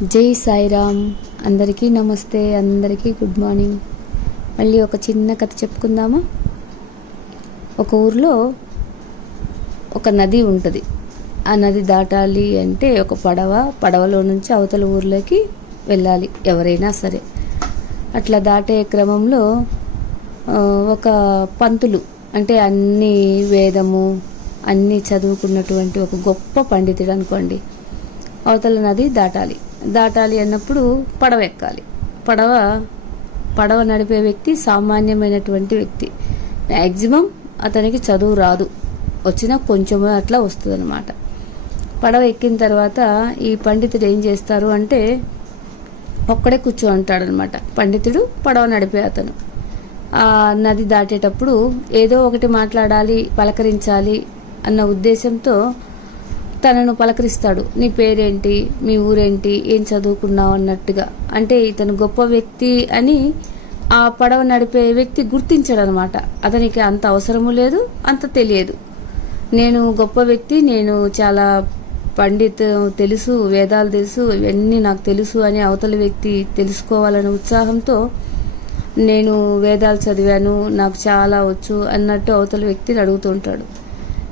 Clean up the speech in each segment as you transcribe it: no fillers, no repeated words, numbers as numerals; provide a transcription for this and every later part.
జై సాయిరామ్. అందరికీ నమస్తే, అందరికీ గుడ్ మార్నింగ్. మళ్ళీ ఒక చిన్న కథ చెప్పుకుందామా. ఒక ఊర్లో ఒక నది ఉంటుంది. ఆ నది దాటాలి అంటే ఒక పడవలో నుంచి అవతల ఊర్లోకి వెళ్ళాలి ఎవరైనా సరే. అట్లా దాటే క్రమంలో ఒక పంతులు అంటే అన్ని వేదము అన్నీ చదువుకున్నటువంటి ఒక గొప్ప పండితుడు అనుకోండి, అవతల నది దాటాలి అన్నప్పుడు పడవ ఎక్కాలి. పడవ నడిపే వ్యక్తి సామాన్యమైనటువంటి వ్యక్తి. మ్యాక్సిమం అతనికి చదువు రాదు, వచ్చినా కొంచెం అట్లా వస్తుంది అనమాట. పడవ ఎక్కిన తర్వాత ఈ పండితుడు ఏం చేస్తారు అంటే ఒక్కడే కూర్చోంటాడనమాట. పండితుడు పడవ నడిపే అతను ఆ నది దాటేటప్పుడు ఏదో ఒకటి మాట్లాడాలి, పలకరించాలి అన్న ఉద్దేశంతో తనను పలకరిస్తాడు. నీ పేరేంటి, మీ ఊరేంటి, ఏం చదువుకున్నావు అన్నట్టుగా. అంటే ఇతను గొప్ప వ్యక్తి అని ఆ పడవ నడిపే వ్యక్తి గుర్తించాడు అనమాట. అతనికి అంత అవసరము లేదు, అంత తెలియదు. నేను గొప్ప వ్యక్తి, నేను చాలా తెలుసు, వేదాలు తెలుసు, ఇవన్నీ నాకు తెలుసు అని అవతల వ్యక్తి తెలుసుకోవాలనే ఉత్సాహంతో నేను వేదాలు చదివాను, నాకు చాలా వచ్చు అన్నట్టు అవతల వ్యక్తిని అడుగుతుంటాడు.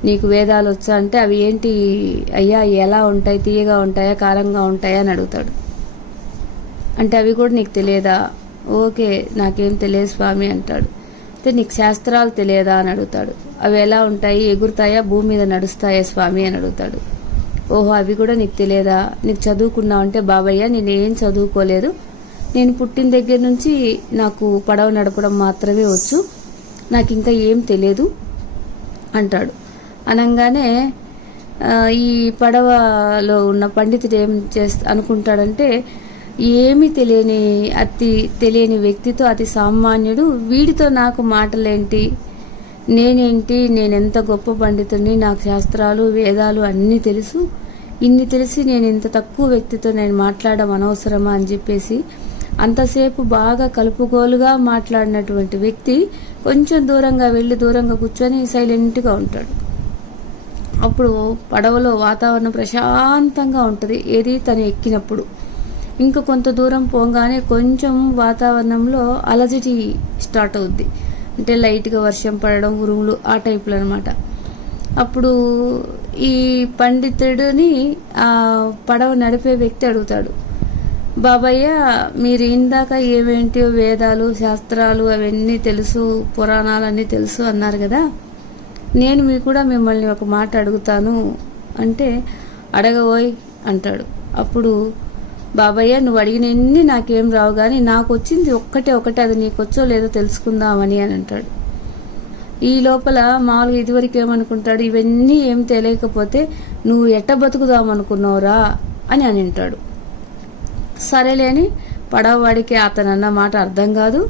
నీకు వేదాలు వచ్చా అంటే అవి ఏంటి అయ్యా, ఎలా ఉంటాయి, తీయగా ఉంటాయా, కారంగా ఉంటాయా అని అడుగుతాడు. అంటే అవి కూడా నీకు తెలియదా? ఓకే, నాకేం తెలియదు స్వామి అంటాడు. అయితే నీకు శాస్త్రాలు తెలియదా అని అడుగుతాడు. అవి ఎలా ఉంటాయి, ఎగురుతాయా, భూమి మీద నడుస్తాయా స్వామి అని అడుగుతాడు. ఓహో, అవి కూడా నీకు తెలియదా? నీకు చదువుకున్నావు అంటే బాబయ్య నేనేం చదువుకోలేదు, నేను పుట్టిన దగ్గర నుంచి నాకు పడవ నడపడం మాత్రమే వచ్చు, నాకు ఇంకా ఏం తెలియదు అంటాడు. అనగానే ఈ పడవలో ఉన్న పండితుడు ఏం అనుకుంటాడంటే ఏమీ తెలియని వ్యక్తితో, అతి సామాన్యుడు, వీడితో నాకు మాటలేంటి, నేనెంత గొప్ప పండితుడిని, నాకు శాస్త్రాలు వేదాలు అన్నీ తెలుసు, ఇన్ని తెలిసి నేను ఇంత తక్కువ వ్యక్తితో నేను మాట్లాడడం అనవసరమా అని చెప్పేసి అంతసేపు బాగా కలుపుగోలుగా మాట్లాడినటువంటి వ్యక్తి కొంచెం దూరంగా కూర్చొని సైలెంట్గా ఉంటాడు. అప్పుడు పడవలో వాతావరణం ప్రశాంతంగా ఉంటుంది, ఏది తను ఎక్కినప్పుడు. ఇంకా కొంత దూరం పోగానే కొంచెం వాతావరణంలో అలజడి స్టార్ట్ అవుద్ది. అంటే లైట్గా వర్షం పడడం, ఉరుములు, ఆ టైపులో అనమాట. అప్పుడు ఈ పండితుడిని ఆ పడవ నడిపే వ్యక్తి అడుగుతాడు, బాబయ్య మీరు ఇందాక ఏమేంటి వేదాలు శాస్త్రాలు అవన్నీ తెలుసు, పురాణాలన్నీ తెలుసు అన్నారు కదా, నేను కూడా మిమ్మల్ని ఒక మాట అడుగుతాను అంటే అడగబోయ్ అంటాడు. అప్పుడు బాబయ్య నువ్వు అడిగినన్ని నాకేం రావు, కానీ నాకు వచ్చింది ఒకటే, అది నీకు వచ్చో లేదో తెలుసుకుందామని అని అంటాడు. ఈ లోపల మామూలుగా ఇదివరకు ఏమనుకుంటాడు, ఇవన్నీ ఏం తెలియకపోతే నువ్వు ఎట్ట బతుకుదామనుకున్నావురా అని అంటాడు. సరేలే అని పడవవాడికి అతనన్న మాట అర్థం కాదు,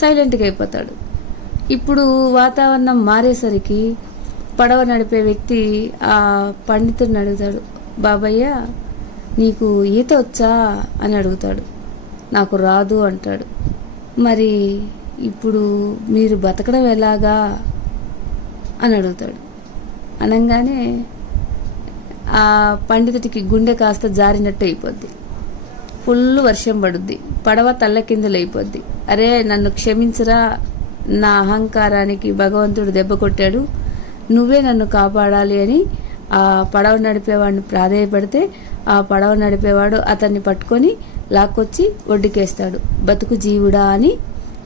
సైలెంట్గా అయిపోతాడు. ఇప్పుడు వాతావరణం మారేసరికి పడవ నడిపే వ్యక్తి ఆ పండితుడిని అడుగుతాడు, బాబయ్య నీకు ఈత వచ్చా అని అడుగుతాడు. నాకు రాదు అంటాడు. మరి ఇప్పుడు మీరు బతకడం ఎలాగా అని అడుగుతాడు. అనగానే ఆ పండితుడికి గుండె కాస్త జారినట్టు అయిపోద్ది. ఫుల్ వర్షం పడుద్ది, పడవ తల్లకిందులు అయిపోద్ది. అరే నన్ను క్షమించరా, నా అహంకారానికి భగవంతుడు దెబ్బ కొట్టాడు, నువ్వే నన్ను కాపాడాలి అని ఆ పడవ నడిపేవాడిని ప్రాధేయపడితే ఆ పడవ నడిపేవాడు అతన్ని పట్టుకొని లాక్కొచ్చి ఒడ్డుకేస్తాడు. బతుకు జీవుడా అని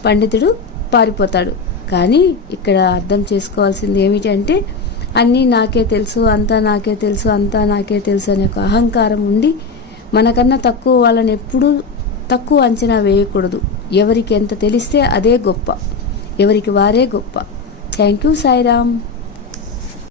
పండితుడు పారిపోతాడు. కానీ ఇక్కడ అర్థం చేసుకోవాల్సింది ఏమిటంటే అన్నీ నాకే తెలుసు, అంతా నాకే తెలుసు, అంతా నాకే తెలుసు అనే ఒక అహంకారం ఉండి మనకన్నా తక్కువ వాళ్ళని ఎప్పుడూ తక్కువ అంచనా వేయకూడదు. ఎవరికి ఎంత తెలిస్తే అదే గొప్ప, ఎవరికి వారే గొప్ప. Thank you Sairam.